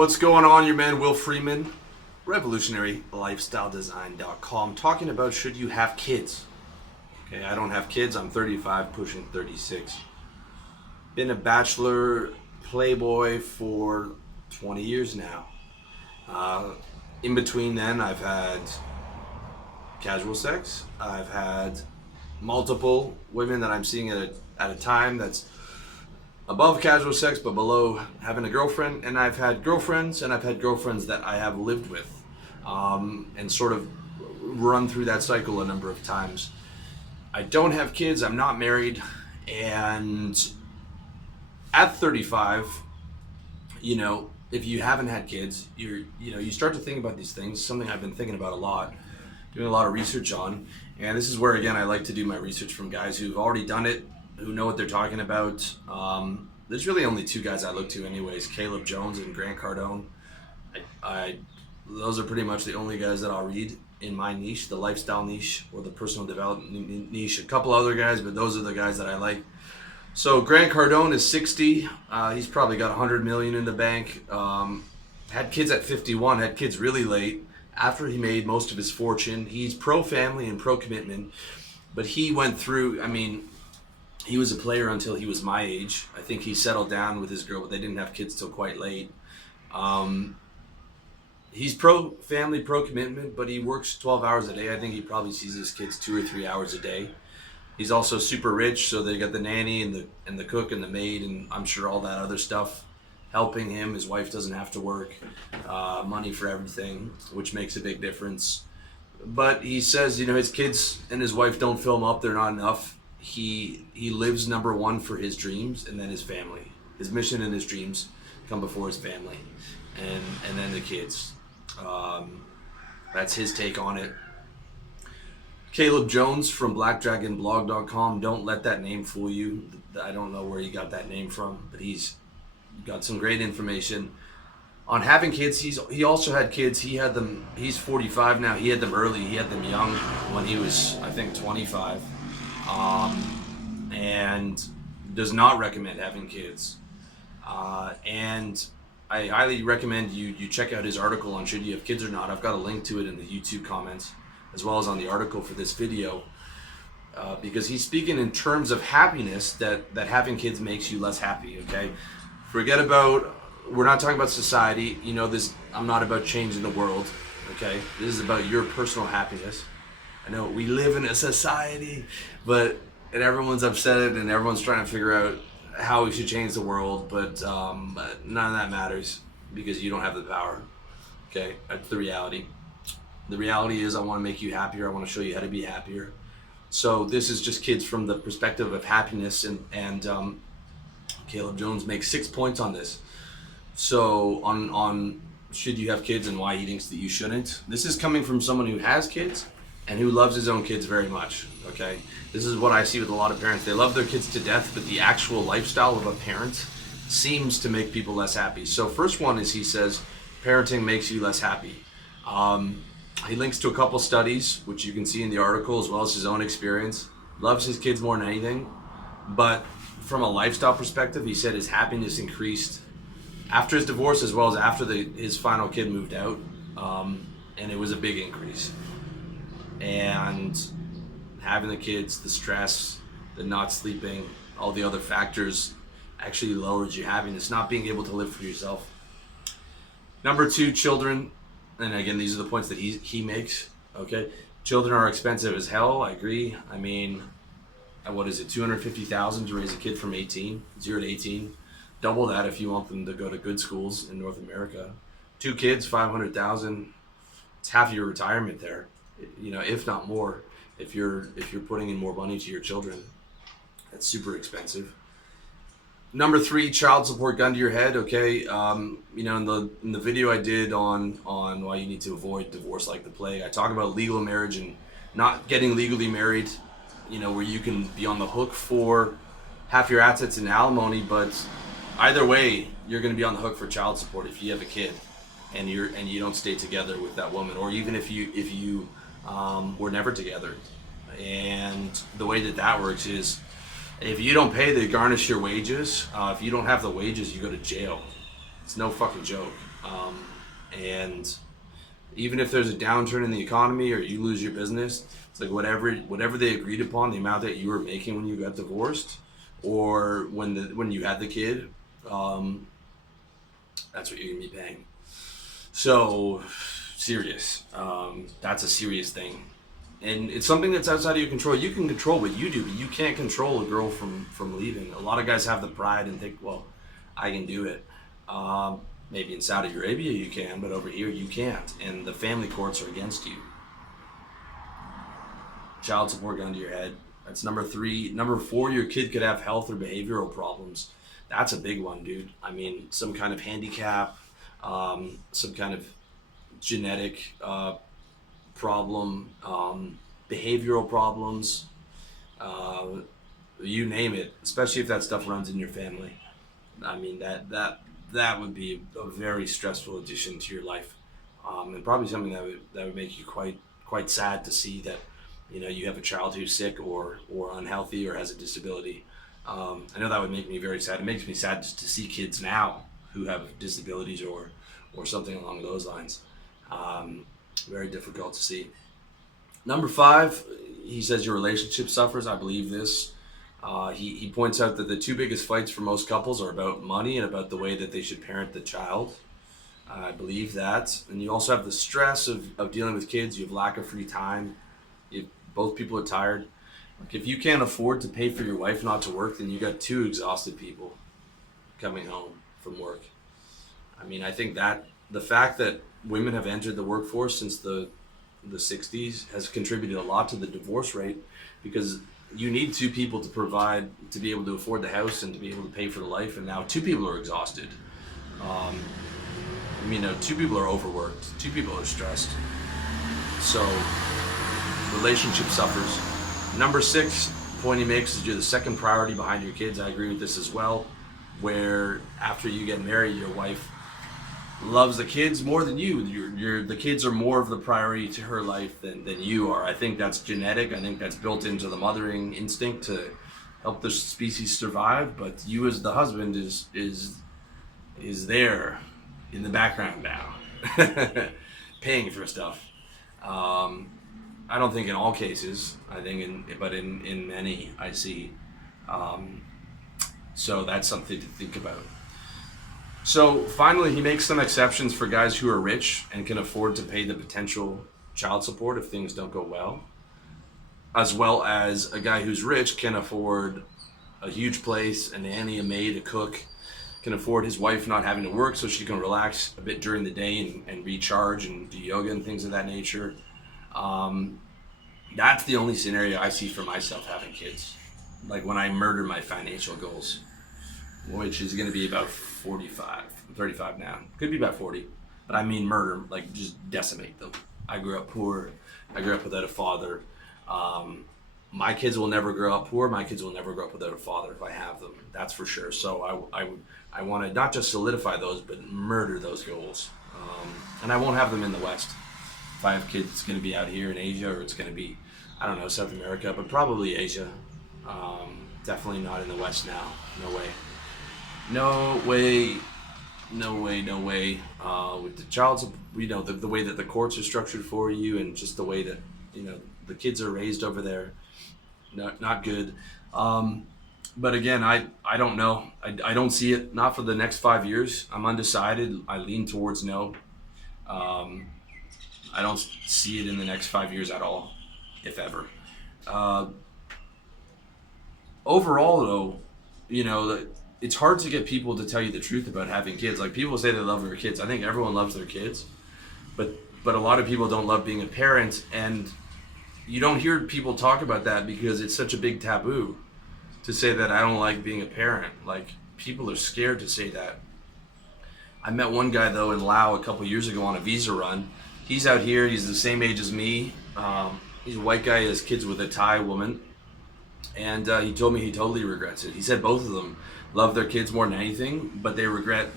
What's going on? Your man Will Freeman, revolutionarylifestyledesign.com, talking about should you have kids. Okay, I don't have kids. I'm 35, pushing 36. Been a bachelor playboy for 20 years now. In between then, I've had casual sex. I've had multiple women that I'm seeing at a time that's above casual sex but below having a girlfriend, and I've had girlfriends and I've had girlfriends that I have lived with, and sort of run through that cycle a number of times. I don't have kids, I'm not married, and at 35, if you haven't had kids, you start to think about these things, something I've been thinking about a lot, doing a lot of research on, and this is where, again, I like to do my research from guys who've already done it, who know what they're talking about. There's really only two guys I look to anyways, Caleb Jones and Grant Cardone. Those are pretty much the only guys that I'll read in my niche, the lifestyle niche or the personal development niche. A couple other guys, but those are the guys that I like. So Grant Cardone is 60. He's probably got 100 million in the bank. Had kids at 51, had kids really late after he made most of his fortune. He's pro-family and pro-commitment, but he went through, he was a player until he was my age. I think he settled down with his girl, but they didn't have kids till quite late. He's pro-family, pro-commitment, but he works 12 hours a day. I think he probably sees his kids 2 or 3 hours a day. He's also super rich, so they got the nanny and the cook and the maid, and I'm sure all that other stuff helping him. His wife doesn't have to work, money for everything, which makes a big difference. But he says, his kids and his wife don't fill him up. They're not enough. He lives number one for his dreams, and then his family. His mission and his dreams come before his family, and then the kids. That's his take on it. Caleb Jones from blackdragonblog.com. Don't let that name fool you. I don't know where he got that name from, but he's got some great information on having kids. He also had kids. He had them. He's 45 now. He had them early. He had them young when he was, I think, 25. And does not recommend having kids. And I highly recommend you check out his article on should you have kids or not. I've got a link to it in the YouTube comments, as well as on the article for this video, because he's speaking in terms of happiness, that having kids makes you less happy, okay? Forget about, we're not talking about society, this, I'm not about changing the world, okay? This is about your personal happiness. I know we live in a society, and everyone's upset and everyone's trying to figure out how we should change the world, but none of that matters because you don't have the power, okay? That's the reality. The reality is I want to make you happier. I want to show you how to be happier. So this is just kids from the perspective of happiness, and Caleb Jones makes 6 points on this. So on should you have kids and why he thinks that you shouldn't. This is coming from someone who has kids and who loves his own kids very much, okay? This is what I see with a lot of parents. They love their kids to death, but the actual lifestyle of a parent seems to make people less happy. So first one is, he says, parenting makes you less happy. He links to a couple studies, which you can see in the article, as well as his own experience. Loves his kids more than anything, but from a lifestyle perspective, he said his happiness increased after his divorce, as well as after his final kid moved out, and it was a big increase. And having the kids, the stress, the not sleeping, all the other factors actually lowers your happiness, not being able to live for yourself. Number 2, children. And again, these are the points that he makes, okay? Children are expensive as hell, I agree. What is it, $250,000 to raise a kid from 0 to 18? Double that if you want them to go to good schools in North America. 2 kids, $500,000. It's half your retirement there, if not more. If you're putting in more money to your children, that's super expensive. Number 3, child support, gun to your head, okay? In the video I did on why you need to avoid divorce like the plague, I talk about legal marriage and not getting legally married, where you can be on the hook for half your assets in alimony, but either way, you're going to be on the hook for child support if you have a kid and you don't stay together with that woman, or even if you were never together. And the way that works is, if you don't pay, they garnish your wages. If you don't have the wages, you go to jail. It's no fucking joke. And even if there's a downturn in the economy or you lose your business, it's like whatever they agreed upon, the amount that you were making when you got divorced, or when you had the kid, um, that's what you're gonna be paying. So serious. That's a serious thing, and it's something that's outside of your control. You can control what you do, but you can't control a girl from leaving. A lot of guys have the pride and think, well, I can do it. Maybe in Saudi Arabia you can, but over here you can't, and the family courts are against you. Child support gun to your head. That's number three. Number four, your kid could have health or behavioral problems. That's a big one, dude. I mean, some kind of handicap, some kind of genetic problem, behavioral problems, uh, you name it. Especially if that stuff runs in your family. I mean, that would be a very stressful addition to your life, and probably something that would make you quite sad to see that, you have a child who's sick or unhealthy or has a disability. I know that would make me very sad. It makes me sad just to see kids now who have disabilities or something along those lines. Very difficult to see. Number five, he says your relationship suffers. I believe this. He points out that the two biggest fights for most couples are about money and about the way that they should parent the child. I believe that. And you also have the stress of dealing with kids. You have lack of free time. Both people are tired. Like if you can't afford to pay for your wife not to work, then you got two exhausted people coming home from work. I mean, I think that the fact that women have entered the workforce since the 60s has contributed a lot to the divorce rate, because you need two people to provide, to be able to afford the house and to be able to pay for the life, and now two people are exhausted. um, two people are overworked, two people are stressed, so relationship suffers. Number six point he makes is you're the second priority behind your kids. I agree with this as well, where after you get married, your wife loves the kids more than you. The kids are more of the priority to her life than you are. I think that's genetic. I think that's built into the mothering instinct to help the species survive. But you as the husband is there in the background now, paying for stuff. I don't think in all cases. I think in many I see. Um, so that's something to think about. So finally, he makes some exceptions for guys who are rich and can afford to pay the potential child support if things don't go well, as well as a guy who's rich can afford a huge place, a nanny, a maid, a cook, can afford his wife not having to work so she can relax a bit during the day and recharge and do yoga and things of that nature. Um, that's the only scenario I see for myself having kids. Like when I murder my financial goals, which is going to be about 45, 35 now. Could be about 40. But I mean murder, like just decimate them. I grew up poor. I grew up without a father. Um, my kids will never grow up poor. My kids will never grow up without a father if I have them. That's for sure. So I want to not just solidify those, but murder those goals. And I won't have them in the West. If I have kids, it's going to be out here in Asia, or it's going to be, I don't know, South America, but probably Asia. Definitely not in the West now. No way. No way, no way, no way. With the child, the way that the courts are structured for you, and just the way that the kids are raised over there, not good. But again, I don't know. I don't see it. Not for the next 5 years. I'm undecided. I lean towards no. I don't see it in the next 5 years at all, if ever. Uh, Overall, though, it's hard to get people to tell you the truth about having kids. Like people say they love their kids. I think everyone loves their kids, but a lot of people don't love being a parent, and you don't hear people talk about that because it's such a big taboo to say that I don't like being a parent. Like people are scared to say that. I met one guy though in Laos a couple years ago on a visa run. He's out here. He's the same age as me. He's a white guy. He has kids with a Thai woman, and he told me he totally regrets it. He said both of them love their kids more than anything, but they regret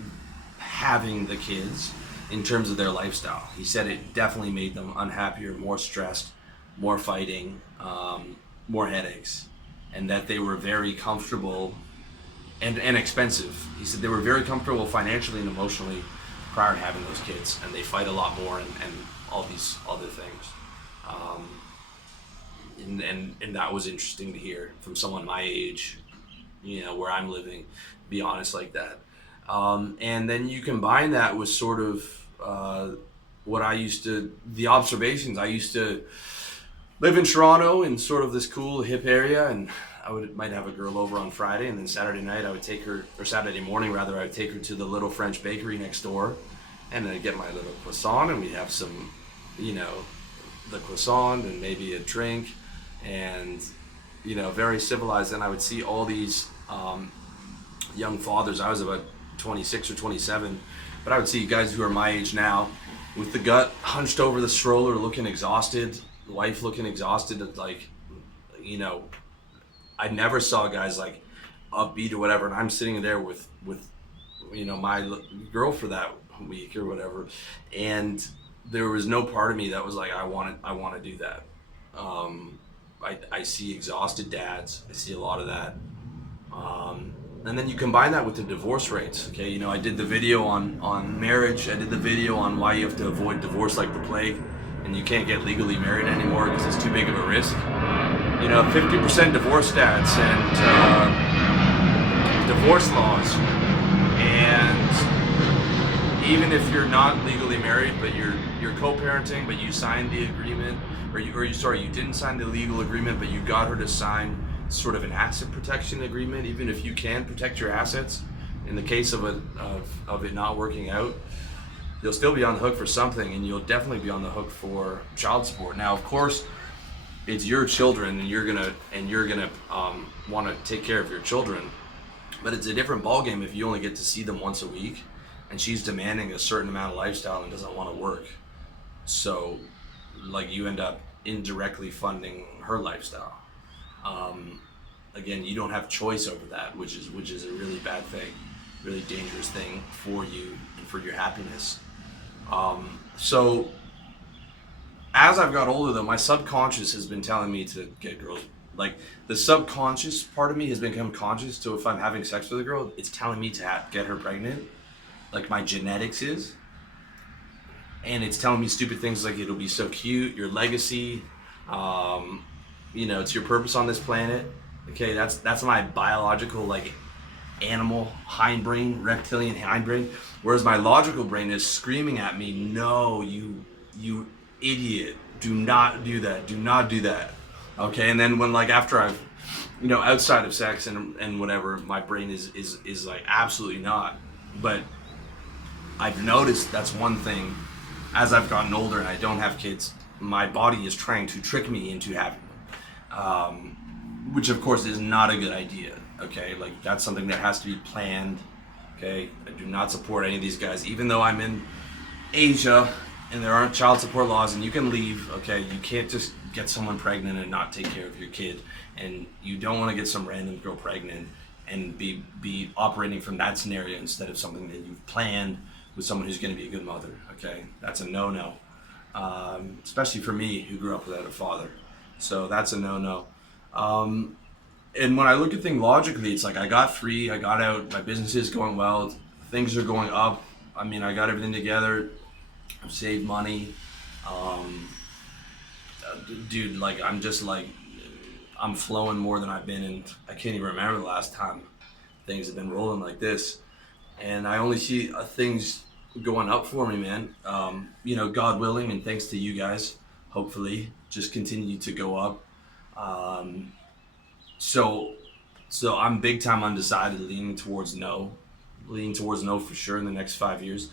having the kids in terms of their lifestyle. He said it definitely made them unhappier, more stressed, more fighting, more headaches, and that they were very comfortable and expensive. He said they were very comfortable financially and emotionally, prior to having those kids, and they fight a lot more and all these other things. Um, and that was interesting to hear from someone my age, where I'm living, be honest like that. And then you combine that with sort of the observations. I used to live in Toronto in sort of this cool hip area, and might have a girl over on Friday, and then Saturday night I would take her, or Saturday morning rather, I would take her to the little French bakery next door, and then I'd get my little croissant, and we'd have some, the croissant and maybe a drink, and very civilized. And I would see all these young fathers. I was about 26 or 27, but I would see guys who are my age now with the gut hunched over the stroller, looking exhausted, the wife looking exhausted, like, I never saw guys like upbeat or whatever, and I'm sitting there with my girl for that week or whatever, and there was no part of me that was like, I want to do that. I see exhausted dads. I see a lot of that. And then you combine that with the divorce rates. Okay, I did the video on marriage. I did the video on why you have to avoid divorce like the plague, and you can't get legally married anymore because it's too big of a risk. 50% divorce stats and divorce laws, and even if you're not legally married, but you're co-parenting, but you signed the agreement, you didn't sign the legal agreement, but you got her to sign sort of an asset protection agreement, even if you can protect your assets in the case of it not working out, you'll still be on the hook for something, and you'll definitely be on the hook for child support. Now, of course, it's your children, and you're gonna want to take care of your children, but it's a different ballgame if you only get to see them once a week, and she's demanding a certain amount of lifestyle and doesn't want to work. So, like, you end up indirectly funding her lifestyle. Again, you don't have choice over that, which is a really bad thing, really dangerous thing for you and for your happiness. So as I've got older, though, my subconscious has been telling me to get girls. Like, the subconscious part of me has become conscious. So if I'm having sex with a girl, it's telling me to get her pregnant, like my genetics is. And it's telling me stupid things like, it'll be so cute, your legacy, it's your purpose on this planet. Okay, that's my biological, like, animal hindbrain, reptilian hindbrain. Whereas my logical brain is screaming at me, no, you idiot, do not do that, do not do that. Okay, and then when, like, after I've, outside of sex and whatever, my brain is like, absolutely not. But I've noticed that's one thing, as I've gotten older and I don't have kids, my body is trying to trick me into having them, which of course is not a good idea. Okay, like, that's something that has to be planned. Okay, I do not support any of these guys, even though I'm in Asia and there aren't child support laws and you can leave. Okay, you can't just get someone pregnant and not take care of your kid, and you don't want to get some random girl pregnant and be operating from that scenario instead of something that you've planned with someone who's going to be a good mother. Okay, that's a no-no, especially for me who grew up without a father. So that's a no-no. And when I look at things logically, it's like, I got free, I got out, my business is going well, things are going up. I mean, I got everything together, I've saved money. Dude, like, I'm flowing more than I've been, and I can't even remember the last time things have been rolling like this. And I only see things going up for me, man. God willing, and thanks to you guys, hopefully, just continue to go up. So I'm big time undecided, leaning towards no for sure in the next 5 years.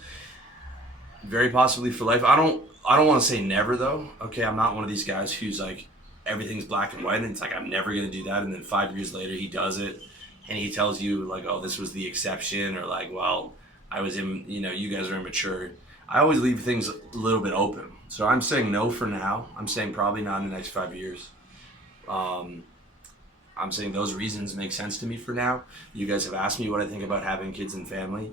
Very possibly for life. I don't want to say never, though. Okay, I'm not one of these guys who's like, everything's black and white and it's like, I'm never going to do that, and then 5 years later he does it and he tells you, like, oh, this was the exception, or like, well, I was in, you guys are immature. I always leave things a little bit open. So I'm saying no for now. I'm saying probably not in the next 5 years. I'm saying those reasons make sense to me for now. You guys have asked me what I think about having kids and family,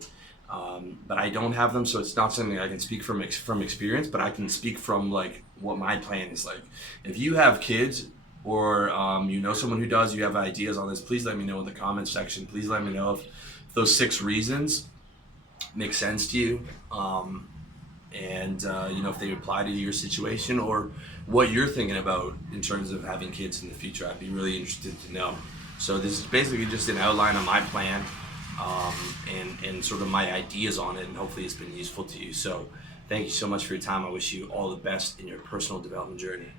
but I don't have them, so it's not something I can speak from experience, but I can speak from, like, what my plan is like. If you have kids, or someone who does, you have ideas on this, please let me know in the comments section. Please let me know if those 6 reasons make sense to you, and if they apply to your situation or what you're thinking about in terms of having kids in the future. I'd be really interested to know. So this is basically just an outline of my plan, and sort of my ideas on it, and hopefully it's been useful to you. So thank you so much for your time. I wish you all the best in your personal development journey.